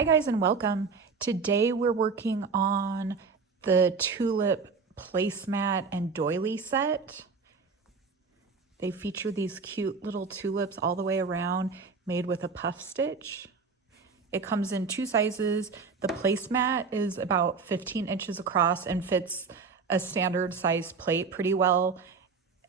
Hi guys and welcome. Today we're working on the Tulip Placemat and Doily set. They feature these cute little tulips all the way around made with a puff stitch. It comes in two sizes. The placemat is about 15 inches across and fits a standard size plate pretty well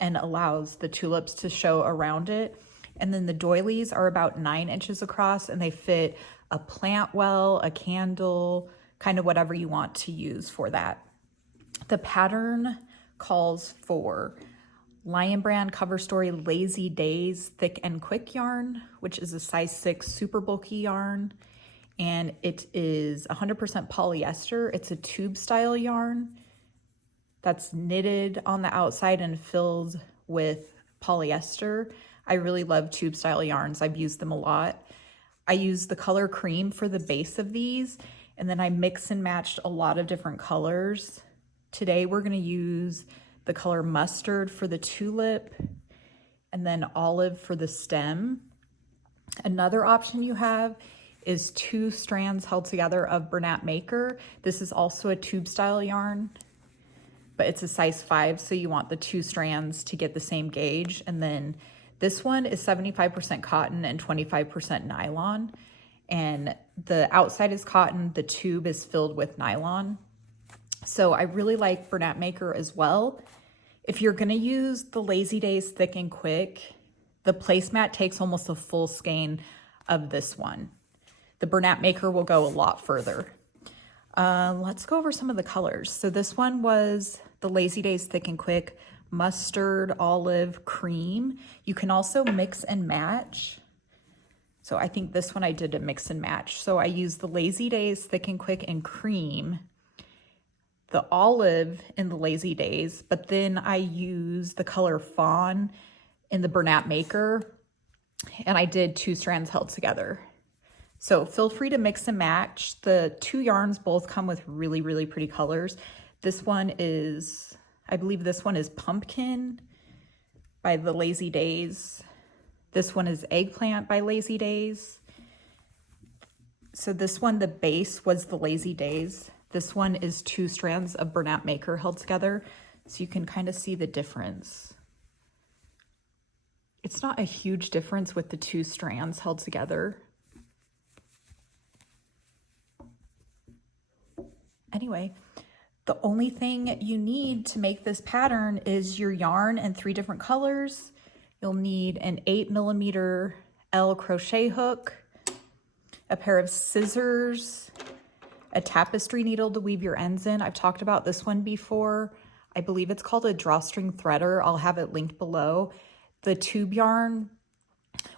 and allows the tulips to show around it. And then the doilies are about 9 inches across and they fit a plant well, a candle, kind of whatever you want to use for that. The pattern calls for Lion Brand Cover Story Lazy Days Thick and Quick yarn, which is a size 6 super bulky yarn. And it is 100% polyester. It's a tube style yarn that's knitted on the outside and filled with polyester. I really love tube style yarns. I've used them a lot. I use the color cream for the base of these, and then I mix and matched a lot of different colors. Today we're going to use the color mustard for the tulip and then olive for the stem. Another option you have is 2 strands held together of Bernat Maker. This is also a tube style yarn, but it's a size 5, so you want the 2 strands to get the same gauge. And then this one is 75% cotton and 25% nylon, and the outside is cotton, the tube is filled with nylon. So I really like Bernat Maker as well. If you're gonna use the Lazy Days Thick and Quick, the placemat takes almost a full skein of this one. The Bernat Maker will go a lot further. Let's go over some of the colors. So this one was the Lazy Days Thick and Quick mustard, olive, cream. You can also mix and match. So I think this one I did a mix and match. So I used the Lazy Days Thick and Quick and cream, the olive in the Lazy Days, but then I used the color fawn in the Bernat Maker, and I did 2 strands held together. So feel free to mix and match. The 2 yarns both come with really, really pretty colors. This one is, I believe this one is Pumpkin by the Lazy Days. This one is Eggplant by Lazy Days. So this one, the base was the Lazy Days. This one is 2 strands of Bernat Maker held together. So you can kind of see the difference. It's not a huge difference with the 2 strands held together. Anyway, the only thing you need to make this pattern is your yarn in 3 different colors. You'll need an 8mm L crochet hook, a pair of scissors, a tapestry needle to weave your ends in. I've talked about this one before. I believe it's called a drawstring threader. I'll have it linked below. The tube yarn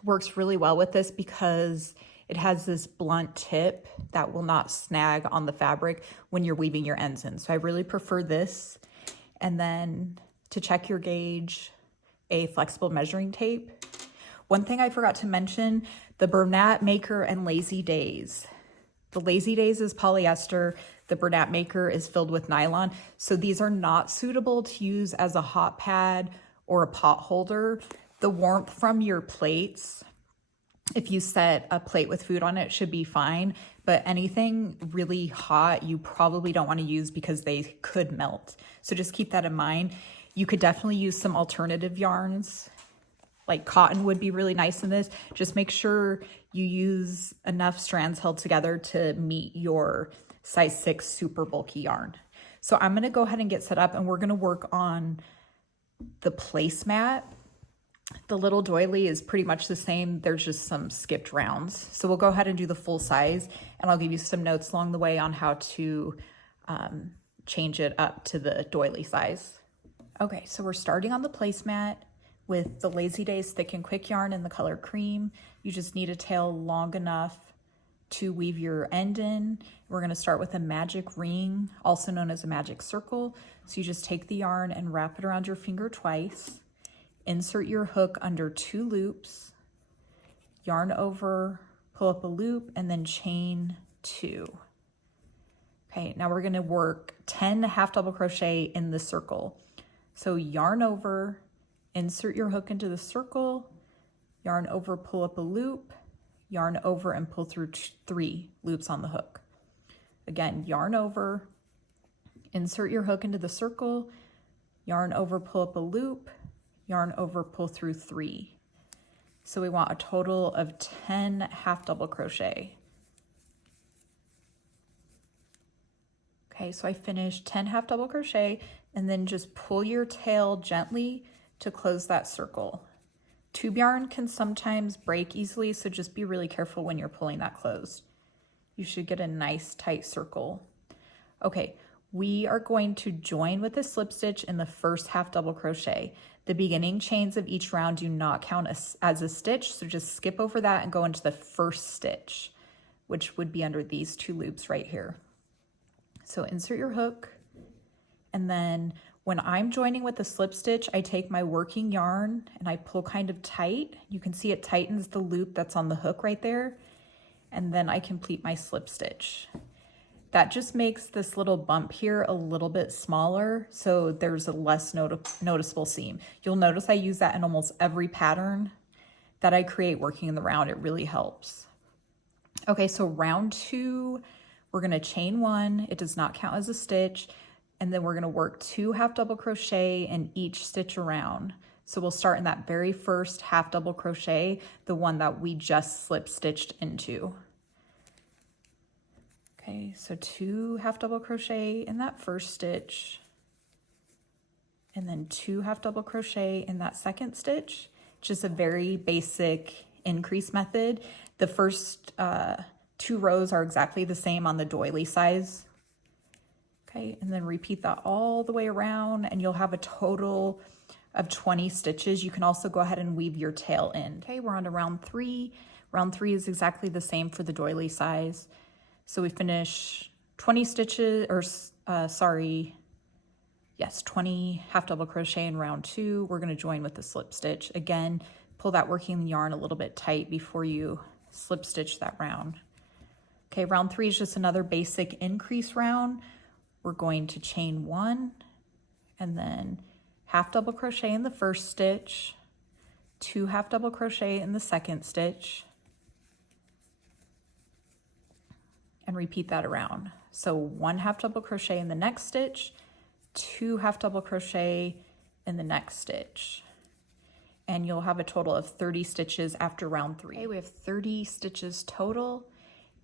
works really well with this because it has this blunt tip that will not snag on the fabric when you're weaving your ends in. So I really prefer this. And then to check your gauge, a flexible measuring tape. One thing I forgot to mention, the Bernat Maker and Lazy Days. The Lazy Days is polyester. The Bernat Maker is filled with nylon. So these are not suitable to use as a hot pad or a pot holder. The warmth from your plates, if you set a plate with food on it, should be fine, but anything really hot you probably don't want to use because they could melt. So just keep that in mind. You could definitely use some alternative yarns, like cotton would be really nice in this. Just make sure you use enough strands held together to meet your size 6 super bulky yarn. So I'm going to go ahead and get set up, and we're going to work on the placemat. The little doily is pretty much the same. There's just some skipped rounds. So we'll go ahead and do the full size, and I'll give you some notes along the way on how to change it up to the doily size. Okay, so we're starting on the placemat with the Lazy Days Thick and Quick yarn in the color cream. You just need a tail long enough to weave your end in. We're going to start with a magic ring, also known as a magic circle. So you just take the yarn and wrap it around your finger twice. Insert your hook under 2 loops, yarn over, pull up a loop, and then chain 2. Okay, now we're going to work 10 half double crochet in the circle. So yarn over, insert your hook into the circle, yarn over, pull up a loop, yarn over and pull through 3 loops on the hook. Again, yarn over, insert your hook into the circle, yarn over, pull up a loop, yarn over, pull through 3. So we want a total of 10 half double crochet. Okay, so I finished 10 half double crochet, and then just pull your tail gently to close that circle. Tube yarn can sometimes break easily, so just be really careful when you're pulling that closed. You should get a nice tight circle. Okay, we are going to join with a slip stitch in the first half double crochet. The beginning chains of each round do not count as a stitch, so just skip over that and go into the first stitch, which would be under these 2 loops right here. So insert your hook, and then when I'm joining with the slip stitch, I take my working yarn and I pull kind of tight. You can see it tightens the loop that's on the hook right there, and then I complete my slip stitch. That just makes this little bump here a little bit smaller, so there's a less noticeable seam. You'll notice I use that in almost every pattern that I create working in the round. It really helps. Okay, so round 2, we're gonna chain 1. It does not count as a stitch. And then we're gonna work 2 half double crochet in each stitch around. So we'll start in that very first half double crochet, the one that we just slip stitched into. Okay, so 2 half double crochet in that first stitch, and then 2 half double crochet in that second stitch. Just a very basic increase method. The first 2 rows are exactly the same on the doily size. Okay, and then repeat that all the way around, and you'll have a total of 20 stitches. You can also go ahead and weave your tail in. Okay, we're on to round 3. Round 3 is exactly the same for the doily size. So we finish 20 stitches, or 20 half double crochet in round 2. We're gonna join with the slip stitch. Again, pull that working yarn a little bit tight before you slip stitch that round. Okay, round 3 is just another basic increase round. We're going to chain 1 and then half double crochet in the first stitch, 2 half double crochet in the second stitch, and repeat that around. So 1 half double crochet in the next stitch, 2 half double crochet in the next stitch, and you'll have a total of 30 stitches after round 3. Okay, we have 30 stitches total.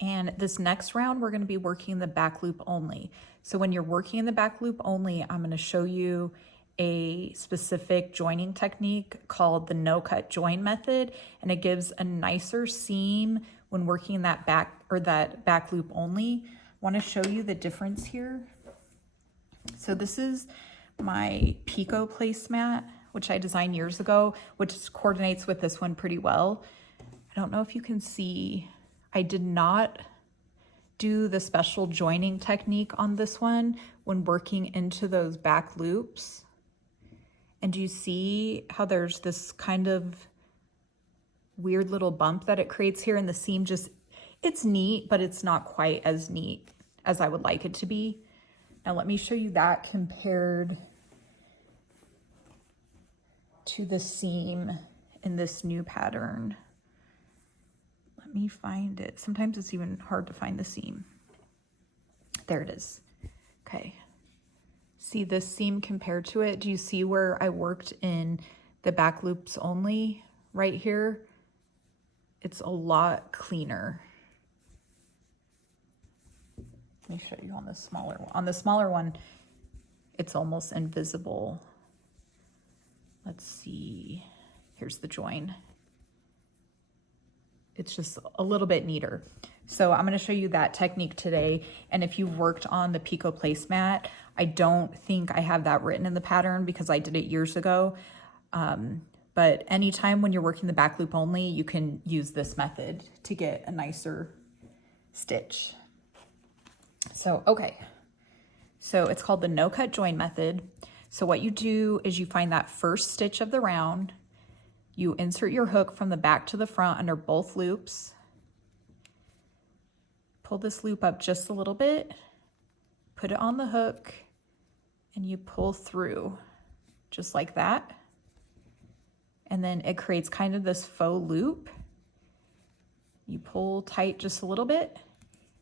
And this next round, we're going to be working the back loop only. So when you're working in the back loop only, I'm going to show you a specific joining technique called the no-cut join method, and it gives a nicer seam when working that back loop only. I want to show you the difference here. So this is my Picot placemat, which I designed years ago, which coordinates with this one pretty well. I don't know if you can see, I did not do the special joining technique on this one when working into those back loops. And do you see how there's this kind of weird little bump that it creates here, and the seam just, it's neat, but it's not quite as neat as I would like it to be. Now let me show you that compared to the seam in this new pattern. Let me find it. Sometimes it's even hard to find the seam. There it is. Okay. See this seam compared to it? Do you see where I worked in the back loops only right here? It's a lot cleaner. Let me show you on the smaller one. On the smaller one, it's almost invisible. Let's see. Here's the join. It's just a little bit neater. So I'm going to show you that technique today. And if you've worked on the Picot placemat, I don't think I have that written in the pattern because I did it years ago. But anytime when you're working the back loop only, you can use this method to get a nicer stitch. So, okay. So it's called the no-cut join method. So what you do is you find that first stitch of the round, you insert your hook from the back to the front under both loops, pull this loop up just a little bit, put it on the hook, and you pull through just like that. And then it creates kind of this faux loop. You pull tight just a little bit,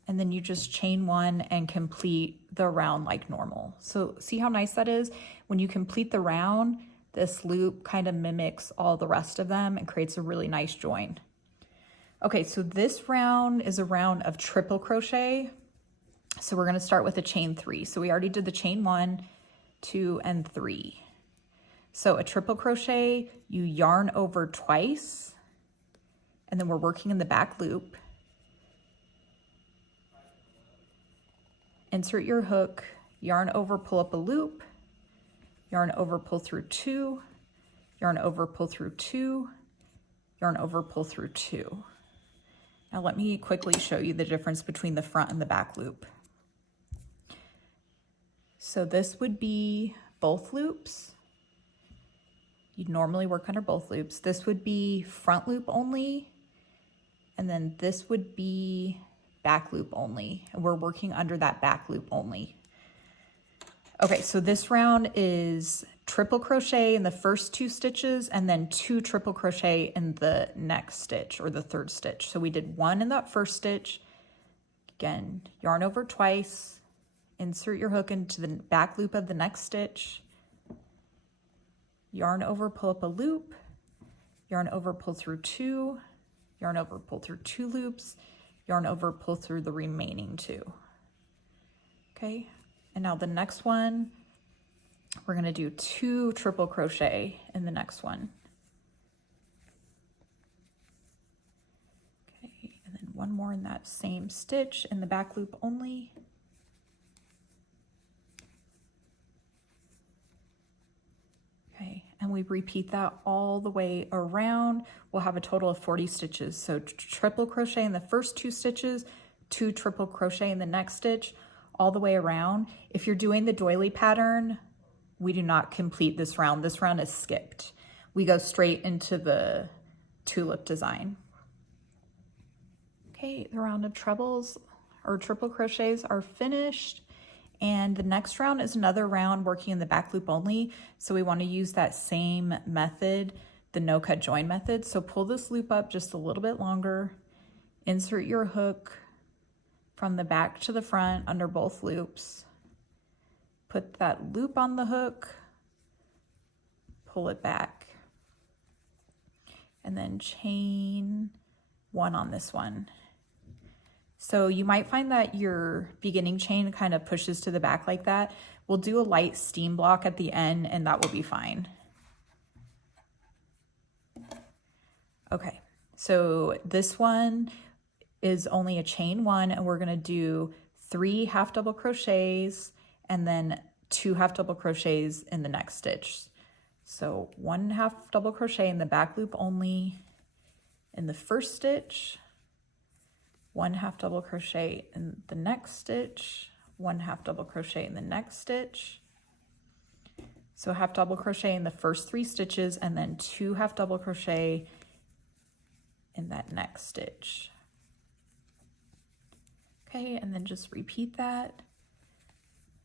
and then you just chain one and complete the round like normal. So see how nice that is? When you complete the round, this loop kind of mimics all the rest of them and creates a really nice join. Okay, so this round is a round of triple crochet. So we're gonna start with a chain 3. So we already did the chain 1, 2, and 3. So a triple crochet, you yarn over twice, and then we're working in the back loop. Insert your hook, yarn over, pull up a loop, yarn over, pull through 2, yarn over, pull through 2, yarn over, pull through 2. Now let me quickly show you the difference between the front and the back loop. So this would be both loops. You'd normally work under both loops. This would be front loop only, and then this would be back loop only. And we're working under that back loop only. Okay, so this round is triple crochet in the first 2 stitches and then 2 triple crochet in the next stitch or the third stitch. So we did 1 in that first stitch. Again, yarn over twice, insert your hook into the back loop of the next stitch, yarn over, pull up a loop, yarn over, pull through 2, yarn over, pull through 2 loops, yarn over, pull through the remaining 2. Okay, and now the next one, we're gonna do 2 triple crochet in the next one. Okay, and then 1 more in that same stitch in the back loop only. Okay, and we repeat that all the way around. We'll have a total of 40 stitches. So triple crochet in the first 2 stitches, 2 triple crochet in the next stitch, all the way around. If you're doing the doily pattern, we do not complete this round. This round is skipped. We go straight into the tulip design. Okay, the round of trebles or triple crochets are finished. And the next round is another round working in the back loop only. So we want to use that same method, the no cut join method. So pull this loop up just a little bit longer, insert your hook from the back to the front under both loops, put that loop on the hook, pull it back, and then chain 1 on this one. So you might find that your beginning chain kind of pushes to the back like that. We'll do a light steam block at the end and that will be fine. Okay, so this one is only a chain 1 and we're gonna do 3 half double crochets and then 2 half double crochets in the next stitch. So 1 half double crochet in the back loop only in the first stitch, 1 half double crochet in the next stitch, 1 half double crochet in the next stitch. So half double crochet in the first 3 stitches and then 2 half double crochet in that next stitch. Okay, and then just repeat that.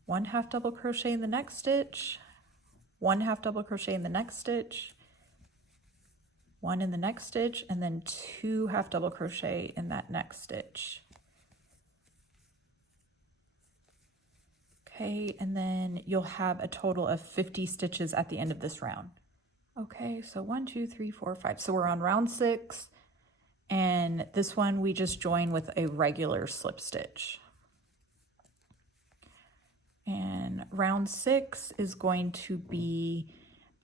1 half double crochet in the next stitch, 1 half double crochet in the next stitch, 1 in the next stitch, and then 2 half double crochet in that next stitch. Okay, and then you'll have a total of 50 stitches at the end of this round. Okay, so 1, 2, 3, 4, 5. So we're on round 6, and this one we just join with a regular slip stitch. And round 6 is going to be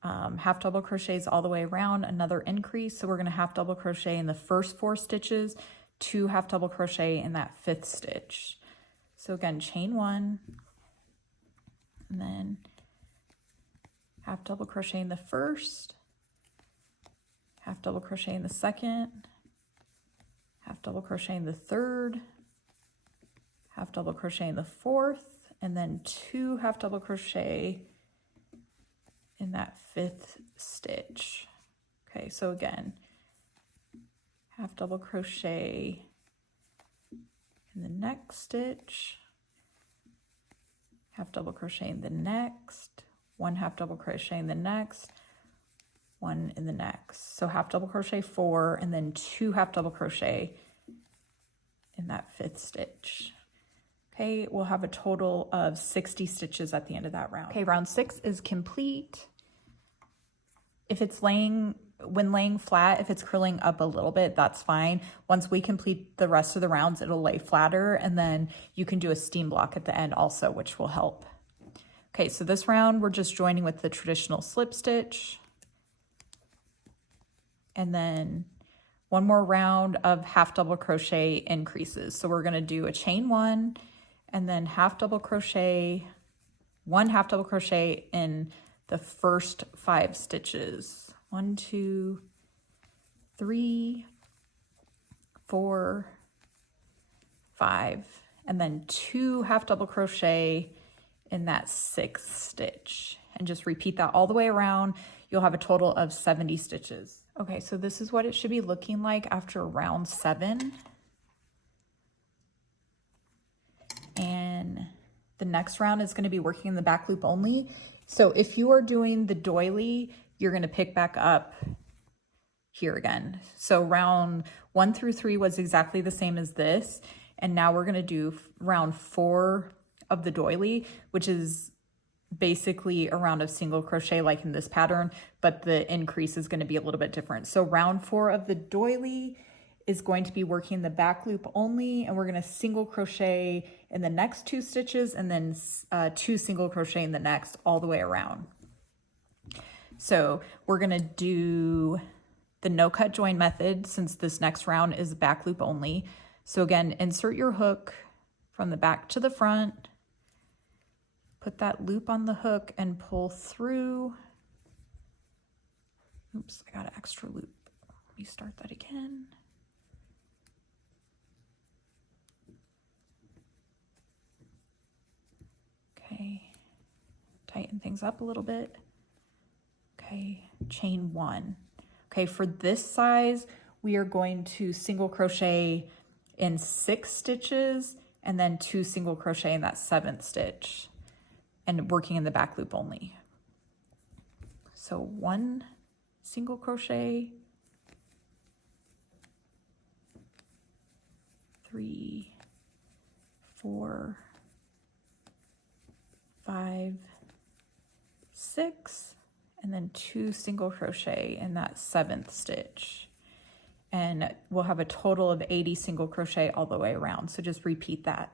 half double crochets all the way around, another increase. So we're going to half double crochet in the first 4 stitches, 2 half double crochet in that 5th stitch. So again, chain 1, and then half double crochet in the first, half double crochet in the second, half double crochet in the third, half double crochet in the fourth, and then 2 half double crochet in that 5th stitch. Okay, so again, half double crochet in the next stitch, half double crochet in the next, 1 half double crochet in the next, 1 in the next. So half double crochet 4 and then 2 half double crochet that 5th stitch. Okay, we'll have a total of 60 stitches at the end of that round. Okay, round 6 is complete. If it's when laying flat, if it's curling up a little bit, that's fine. Once we complete the rest of the rounds, it'll lay flatter, and then you can do a steam block at the end also, which will help. Okay, so this round we're just joining with the traditional slip stitch. And then one more round of half double crochet increases. So we're gonna do a chain 1 and then half double crochet, 1 half double crochet in the first 5 stitches. 1, 2, 3, 4, 5, and then 2 half double crochet in that 6th stitch, and just repeat that all the way around. You'll have a total of 70 stitches. Okay, so this is what it should be looking like after round 7. And the next round is going to be working in the back loop only. So if you are doing the doily, you're going to pick back up here again. So round 1 through 3 was exactly the same as this. And now we're going to do round 4 of the doily, which is basically a round of single crochet like in this pattern, but the increase is going to be a little bit different. So round 4 of the doily is going to be working the back loop only, and we're going to single crochet in the next 2 stitches and then 2 single crochet in the next all the way around. So we're going to do the no cut join method since this next round is back loop only. So again, insert your hook from the back to the front, put that loop on the hook and pull through. Oops, I got an extra loop. Let me start that again. Okay, tighten things up a little bit. Okay, chain 1. Okay, for this size, we are going to single crochet in 6 stitches and then 2 single crochet in that 7th stitch and working in the back loop only. So 1 single crochet, 3, 4, 5, 6, and then 2 single crochet in that 7th stitch. And we'll have a total of 80 single crochet all the way around. So just repeat that.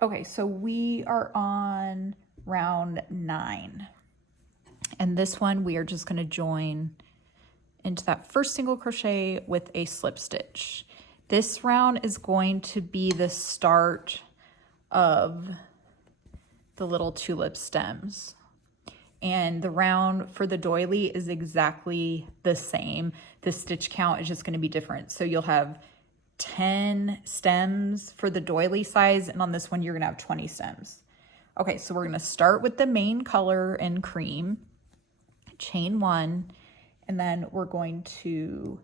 Okay, so we are on round 9. And this one we are just going to join into that first single crochet with a slip stitch. This round is going to be the start of the little tulip stems. And the round for the doily is exactly the same. The stitch count is just going to be different. So you'll have 10 stems for the doily size, and on this one you're going to have 20 stems. Okay, so we're going to start with the main color in cream, chain 1, and then we're going to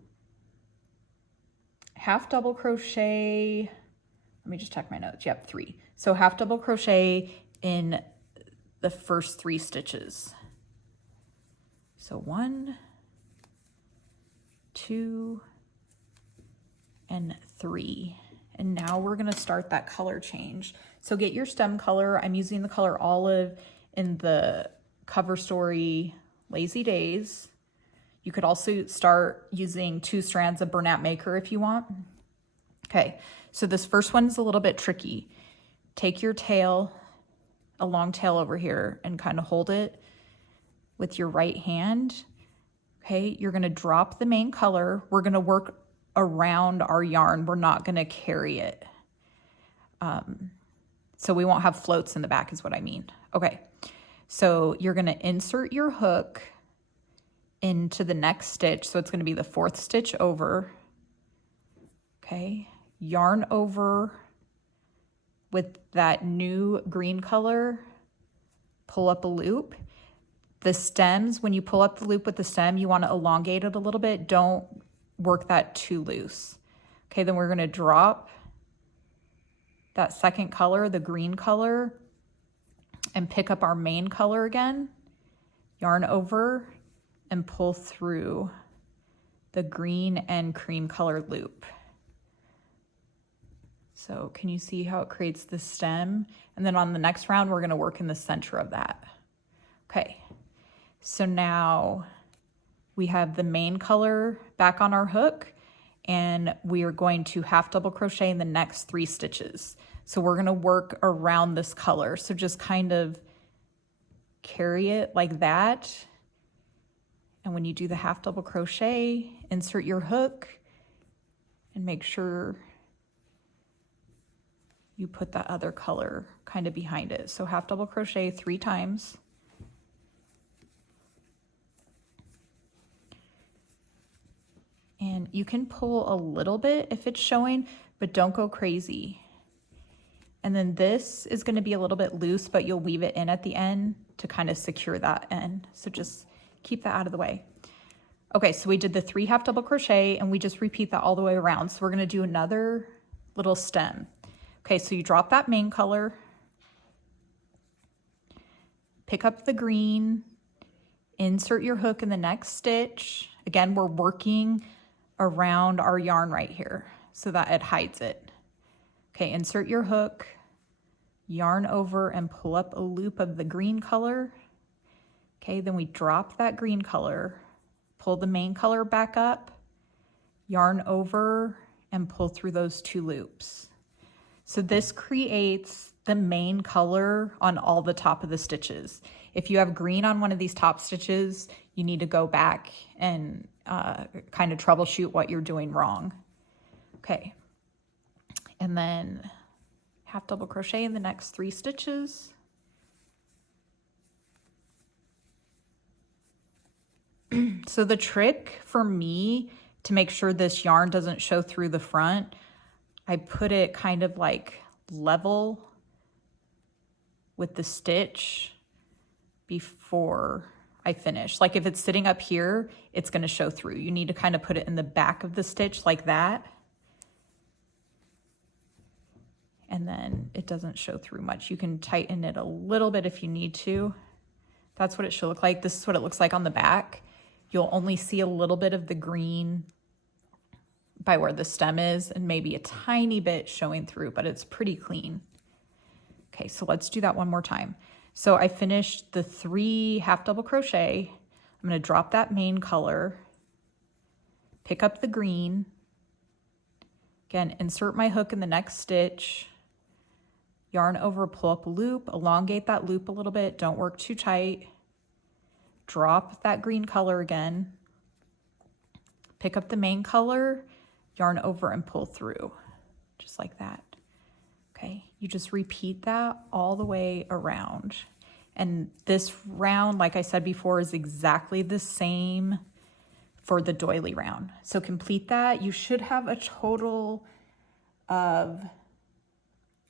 half double crochet. Let me just check my notes. Yep, 3. So half double crochet in the first 3 stitches. So 1, 2, and 3. And now we're going to start that color change. So get your stem color. I'm using the color olive in the Cover Story Lazy Days. You could also start using 2 strands of Bernat Maker if you want. Okay, so this first one is a little bit tricky. Take your tail, a long tail over here, and kind of hold it with your right hand. Okay, you're going to drop the main color. We're going to work around our yarn. We're not going to carry it. So we won't have floats in the back is what I mean. Okay, so you're going to insert your hook into the next stitch. So it's going to be the 4th stitch over. Okay, yarn over with that new green color, pull up a loop. The stems, when you pull up the loop with the stem, you want to elongate it a little bit. Don't work that too loose. Okay, then we're going to drop that second color, the green color, and pick up our main color again, yarn over, and pull through the green and cream colored loop. So can you see how it creates the stem? And then on the next round, we're gonna work in the center of that. Okay, so now we have the main color back on our hook, and we are going to half double crochet in the next 3 stitches. So we're gonna work around this color. So just kind of carry it like that. And when you do the half double crochet, insert your hook and make sure you put that other color kind of behind it. So half double crochet 3 times. And you can pull a little bit if it's showing, but don't go crazy. And then this is going to be a little bit loose, but you'll weave it in at the end to kind of secure that end. So just keep that out of the way. Okay, so we did the 3 half double crochet and we just repeat that all the way around. So we're going to do another little stem. Okay, so you drop that main color, pick up the green, insert your hook in the next stitch. Again, we're working around our yarn right here so that it hides it. Okay, insert your hook, yarn over and pull up a loop of the green color. Okay, then we drop that green color, pull the main color back up, yarn over and pull through those 2 loops. So this creates the main color on all the top of the stitches. If you have green on one of these top stitches, you need to go back and kind of troubleshoot what you're doing wrong. Okay, and then half double crochet in the next 3 stitches. So the trick for me to make sure this yarn doesn't show through the front, I put it kind of like level with the stitch before I finish. Like if it's sitting up here, it's going to show through. You need to kind of put it in the back of the stitch like that. And then it doesn't show through much. You can tighten it a little bit if you need to. That's what it should look like. This is what it looks like on the back. You'll only see a little bit of the green by where the stem is and maybe a tiny bit showing through, but it's pretty clean. Okay, so let's do that one more time. So I finished the 3 half double crochet. I'm going to drop that main color, pick up the green, again, insert my hook in the next stitch, yarn over, pull up a loop, elongate that loop a little bit, don't work too tight, drop that green color again, pick up the main color, yarn over and pull through, just like that. Okay, you just repeat that all the way around. And this round, like I said before, is exactly the same for the doily round. So complete that. You should have a total of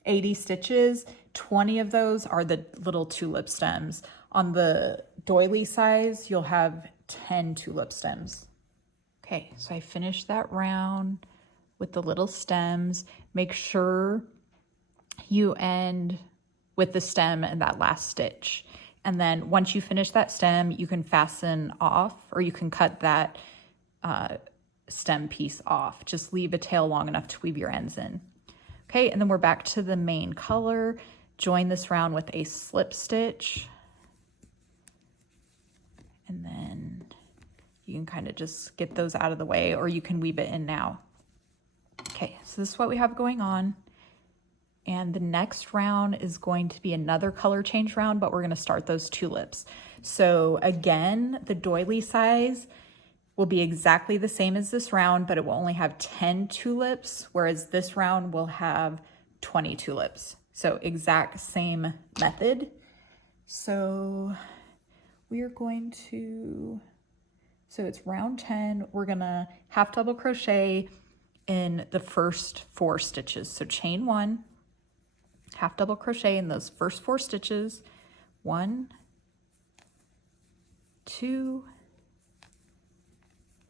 80 stitches. 20 of those are the little tulip stems. On the doily size, you'll have 10 tulip stems. Okay, so I finished that round with the little stems. Make sure you end with the stem and that last stitch. And then once you finish that stem, you can fasten off, or you can cut that stem piece off. Just leave a tail long enough to weave your ends in. Okay, and then we're back to the main color. Join this round with a slip stitch. And then you can kind of just get those out of the way, or you can weave it in now. Okay, so this is what we have going on. And the next round is going to be another color change round, but we're going to start those tulips. So again, the doily size will be exactly the same as this round, but it will only have 10 tulips, whereas this round will have 20 tulips. So exact same method. So we are going to, so it's round 10. We're going to half double crochet in the first 4 stitches. So chain 1, half double crochet in those first 4 stitches. 1, 2,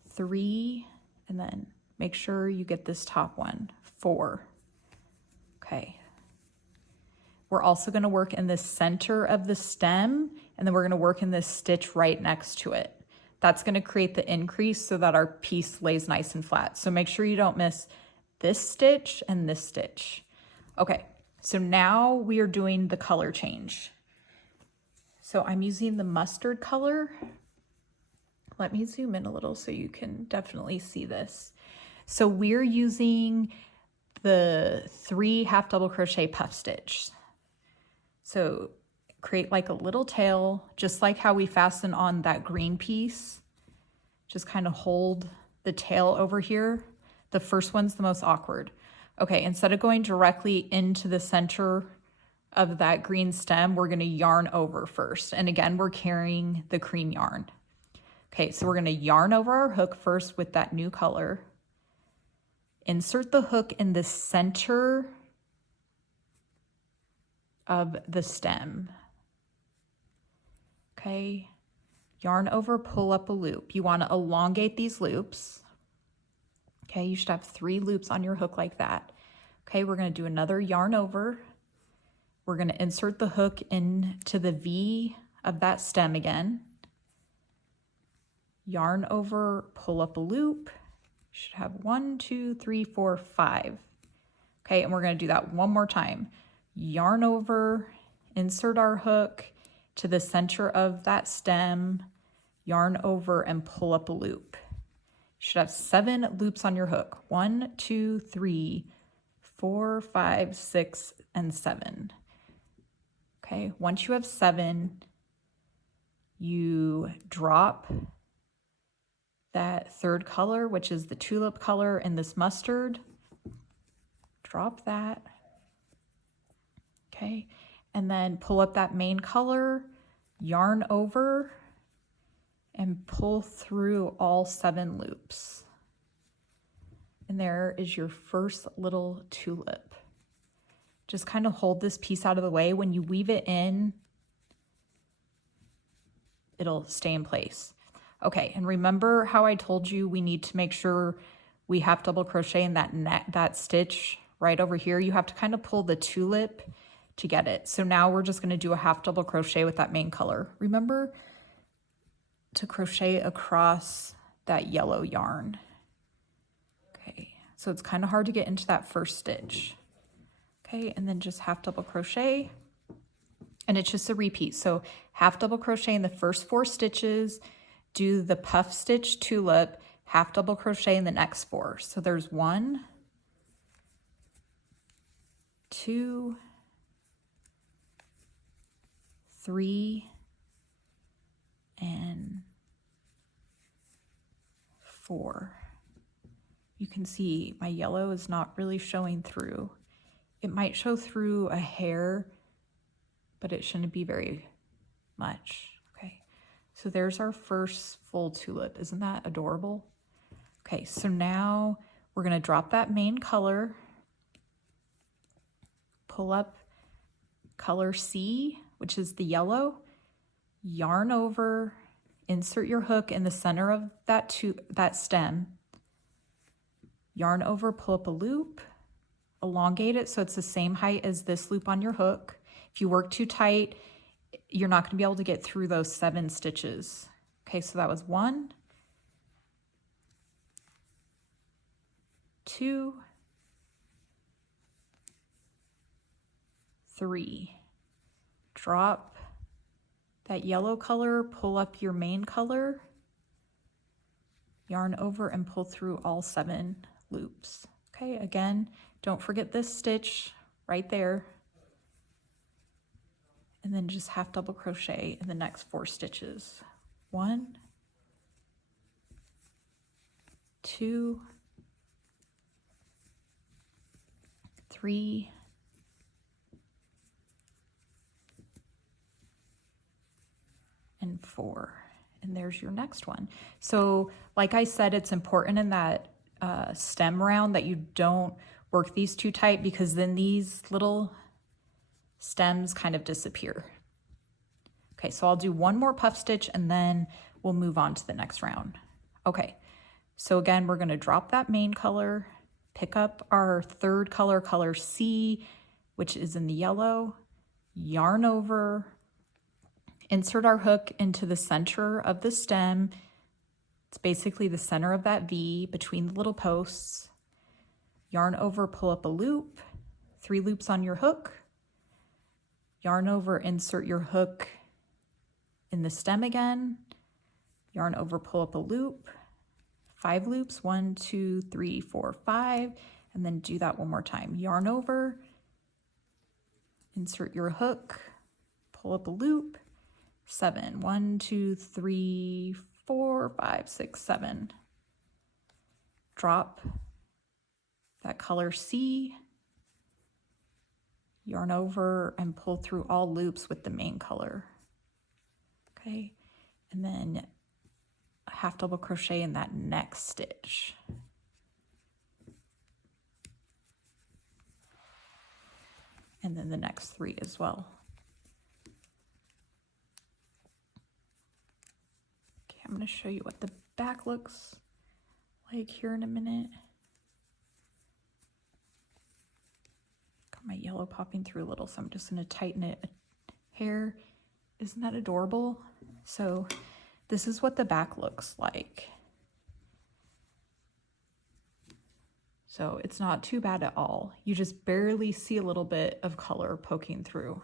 3, and then make sure you get this top one, 4. Okay. We're also going to work in the center of the stem, and then we're going to work in this stitch right next to it. That's going to create the increase so that our piece lays nice and flat. So make sure you don't miss this stitch and this stitch. Okay, so now we are doing the color change. So I'm using the mustard color. Let me zoom in a little so you can definitely see this. So we're using the 3 half double crochet puff stitch. So create like a little tail, just like how we fasten on that green piece. Just kind of hold the tail over here. The first one's the most awkward. Okay, instead of going directly into the center of that green stem, we're gonna yarn over first. And again, we're carrying the cream yarn. Okay, so we're gonna yarn over our hook first with that new color. Insert the hook in the center of the stem. Okay, yarn over, pull up a loop. You wanna elongate these loops. Okay, you should have 3 loops on your hook like that. Okay, we're gonna do another yarn over. We're gonna insert the hook into the V of that stem again. Yarn over, pull up a loop. You should have 1, 2, 3, 4, 5. Okay, and we're gonna do that one more time. Yarn over, insert our hook to the center of that stem, yarn over and pull up a loop. You should have 7 loops on your hook. 1, 2, 3, 4, 5, 6, and 7. Okay, once you have 7, you drop that third color, which is the tulip color in this mustard. Drop that. Okay, and then pull up that main color, yarn over, and pull through all 7 loops. And there is your first little tulip. Just kind of hold this piece out of the way. When you weave it in, it'll stay in place. Okay, and remember how I told you we need to make sure we half double crochet in that stitch right over here? You have to kind of pull the tulip to get it. So now we're just going to do a half double crochet with that main color. Remember to crochet across that yellow yarn. Okay, so it's kind of hard to get into that first stitch. Okay, and then just half double crochet, and it's just a repeat. So half double crochet in the first 4 stitches, do the puff stitch tulip, half double crochet in the next 4. So there's 1, 2, 3, and 4. You can see my yellow is not really showing through. It might show through a hair, but it shouldn't be very much. Okay, so there's our first full tulip. Isn't that adorable? Okay, so now we're gonna drop that main color, pull up color C, which is the yellow, yarn over, insert your hook in the center of that stem, yarn over, pull up a loop, elongate it so it's the same height as this loop on your hook. If you work too tight, you're not going to be able to get through those 7 stitches. Okay, so that was 1, 2, 3. Drop that yellow color, pull up your main color, yarn over and pull through all 7 loops. Okay, again, don't forget this stitch right there. And then just half double crochet in the next 4 stitches. 1, 2, 3, and 4. And there's your next one. So like I said, it's important in that stem round that you don't work these too tight, because then these little stems kind of disappear. Okay, so I'll do 1 more puff stitch and then we'll move on to the next round. Okay, so again, we're gonna drop that main color, pick up our third color, color C, which is in the yellow, yarn over, insert our hook into the center of the stem. It's basically the center of that V between the little posts. Yarn over, pull up a loop, 3 loops on your hook, yarn over, insert your hook in the stem again, yarn over, pull up a loop, 5 loops, 1, 2, 3, 4, 5, and then do that one more time. Yarn over, insert your hook, pull up a loop, 7, 1, 2, 3, 4, 5, 6, 7. Drop that color C, yarn over and pull through all loops with the main color. Okay, and then a half double crochet in that next stitch. And then the next 3 as well. Okay, I'm going to show you what the back looks like here in a minute. Got my yellow popping through a little, so I'm just going to tighten it a hair. Isn't that adorable? So this is what the back looks like. So it's not too bad at all. You just barely see a little bit of color poking through.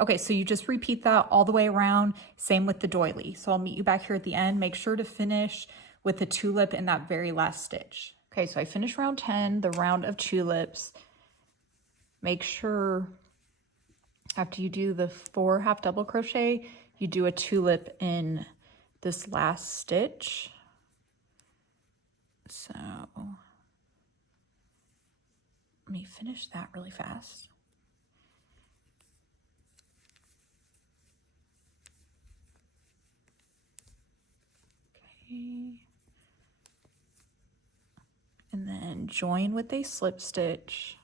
Okay, so you just repeat that all the way around. Same with the doily. So I'll meet you back here at the end. Make sure to finish with the tulip in that very last stitch. Okay, so I finished round 10, the round of tulips. Make sure after you do the 4 half double crochet, you do a tulip in this last stitch. So let me finish that really fast. Okay. And then join with a slip stitch.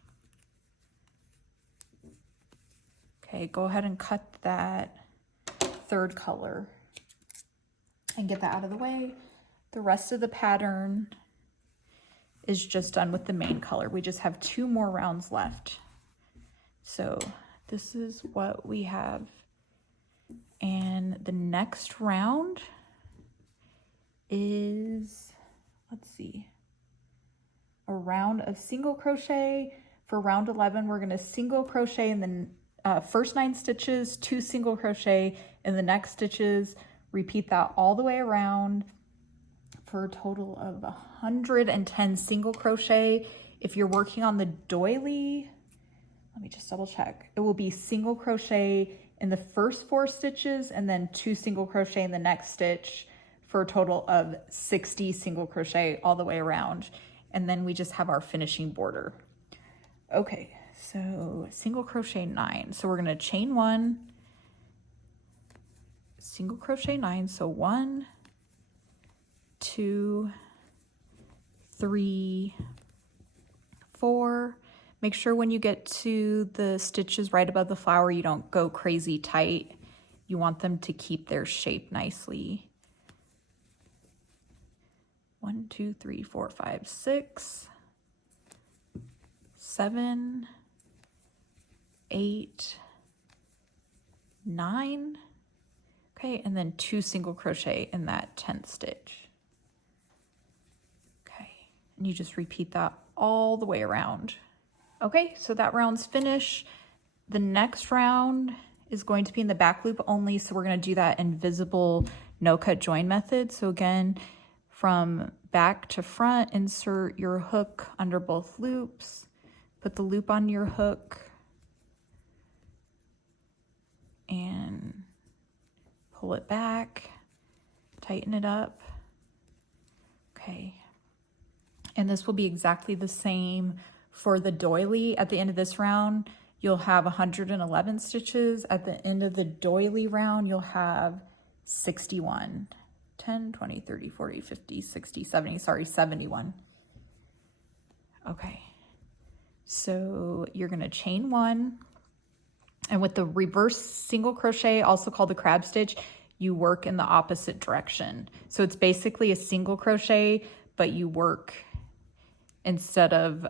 Okay, go ahead and cut that 3rd color and get that out of the way. The rest of the pattern is just done with the main color. We just have 2 more rounds left. So this is what we have. And the next round is, let's see, a round of single crochet. For round 11, we're gonna single crochet in the first 9 stitches, 2 single crochet in the next stitches, repeat that all the way around for a total of 110 single crochet. If you're working on the doily, let me just double check. It will be single crochet in the first 4 stitches and then 2 single crochet in the next stitch for a total of 60 single crochet all the way around. And then we just have our finishing border. Okay, so single crochet 9. So we're gonna chain 1, single crochet 9. So 1, 2, 3, 4. Make sure when you get to the stitches right above the flower, you don't go crazy tight. You want them to keep their shape nicely. 1, 2, 3, 4, 5, 6, 7, 8, 9. Okay, and then 2 single crochet in that 10th stitch. Okay, and you just repeat that all the way around. Okay, so that round's finished. The next round is going to be in the back loop only, so we're going to do that invisible no-cut join method. So again, from back to front, insert your hook under both loops, put the loop on your hook, and pull it back, tighten it up. Okay, and this will be exactly the same for the doily. At the end of this round, you'll have 111 stitches. At the end of the doily round, you'll have 61. 10, 20, 30, 40, 50, 60, 70, sorry, 71. Okay, so you're gonna chain 1, and with the reverse single crochet, also called the crab stitch, you work in the opposite direction. So it's basically a single crochet, but you work, instead of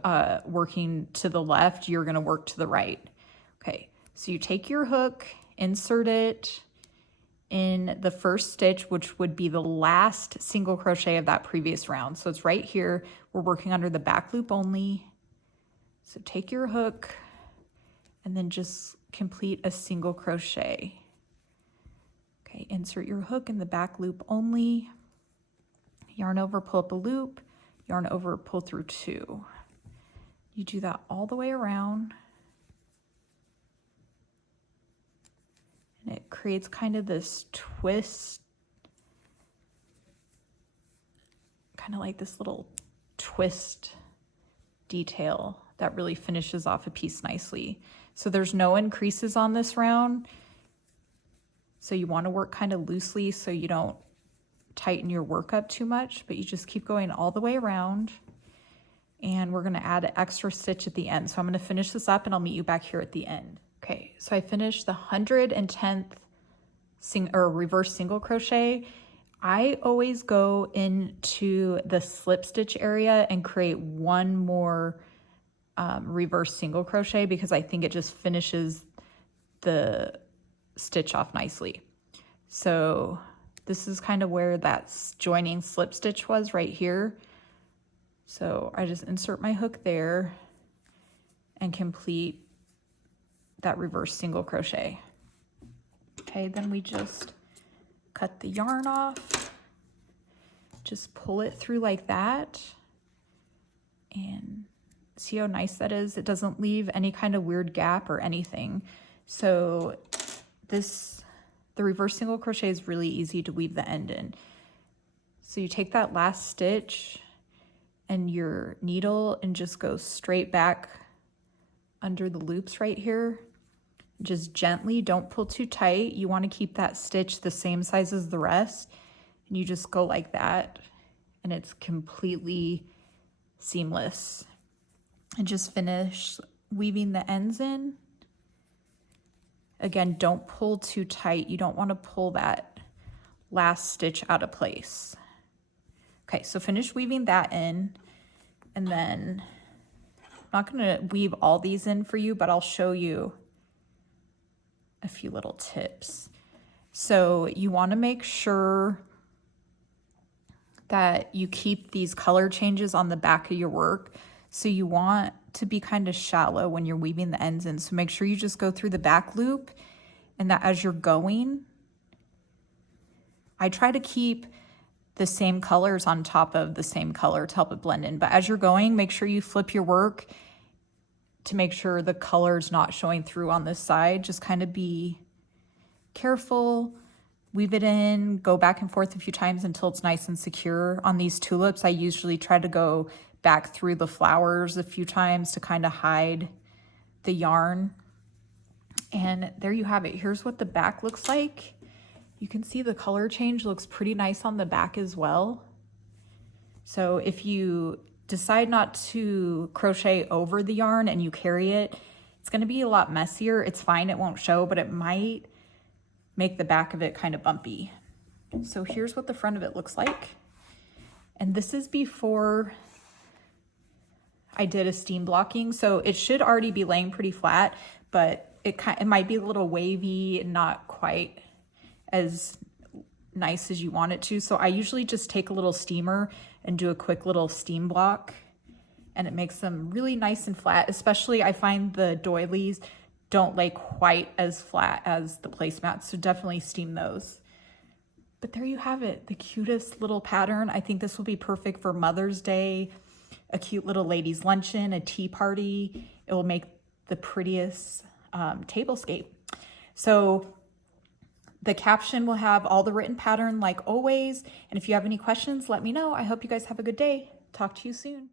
working to the left, you're gonna work to the right. Okay, so you take your hook, insert it in the first stitch, which would be the last single crochet of that previous round. So it's right here. We're working under the back loop only. So take your hook, and then just complete a single crochet. Okay, insert your hook in the back loop only, yarn over, pull up a loop, yarn over, pull through 2. You do that all the way around, and it creates kind of this twist, kind of like this little twist detail that really finishes off a piece nicely. So there's no increases on this round. So you want to work kind of loosely so you don't tighten your work up too much, but you just keep going all the way around. And we're going to add an extra stitch at the end. So I'm going to finish this up and I'll meet you back here at the end. Okay, so I finished the 110th reverse single crochet. I always go into the slip stitch area and create one more reverse single crochet because I think it just finishes the stitch off nicely. So this is kind of where that joining slip stitch was right here. So I just insert my hook there and complete that reverse single crochet. Okay, then we just cut the yarn off, just pull it through like that, and see how nice that is? It doesn't leave any kind of weird gap or anything. So the reverse single crochet is really easy to weave the end in. So you take that last stitch and your needle and just go straight back under the loops right here. Just gently, don't pull too tight. You want to keep that stitch the same size as the rest. And you just go like that and it's completely seamless. And just finish weaving the ends in. Again, don't pull too tight. You don't want to pull that last stitch out of place. Okay, so finish weaving that in, and then I'm not going to weave all these in for you, but I'll show you a few little tips. So you want to make sure that you keep these color changes on the back of your work. So you want to be kind of shallow when you're weaving the ends in. So make sure you just go through the back loop, and that as you're going, I try to keep the same colors on top of the same color to help it blend in. But as you're going, make sure you flip your work to make sure the color's not showing through on this side. Just kind of be careful, weave it in, go back and forth a few times until it's nice and secure. On these tulips, I usually try to go back through the flowers a few times to kind of hide the yarn. And there you have it. Here's what the back looks like. You can see the color change looks pretty nice on the back as well. So if you decide not to crochet over the yarn and you carry it, it's going to be a lot messier. It's fine, it won't show, but it might make the back of it kind of bumpy. So here's what the front of it looks like. And this is before I did a steam blocking. So it should already be laying pretty flat, but it might be a little wavy and not quite as nice as you want it to. So I usually just take a little steamer and do a quick little steam block, and it makes them really nice and flat. Especially I find the doilies don't lay quite as flat as the placemats, so definitely steam those. But there you have it, the cutest little pattern. I think this will be perfect for Mother's Day, a cute little ladies' luncheon, a tea party. It will make the prettiest tablescape. So the caption will have all the written pattern like always. And if you have any questions, let me know. I hope you guys have a good day. Talk to you soon.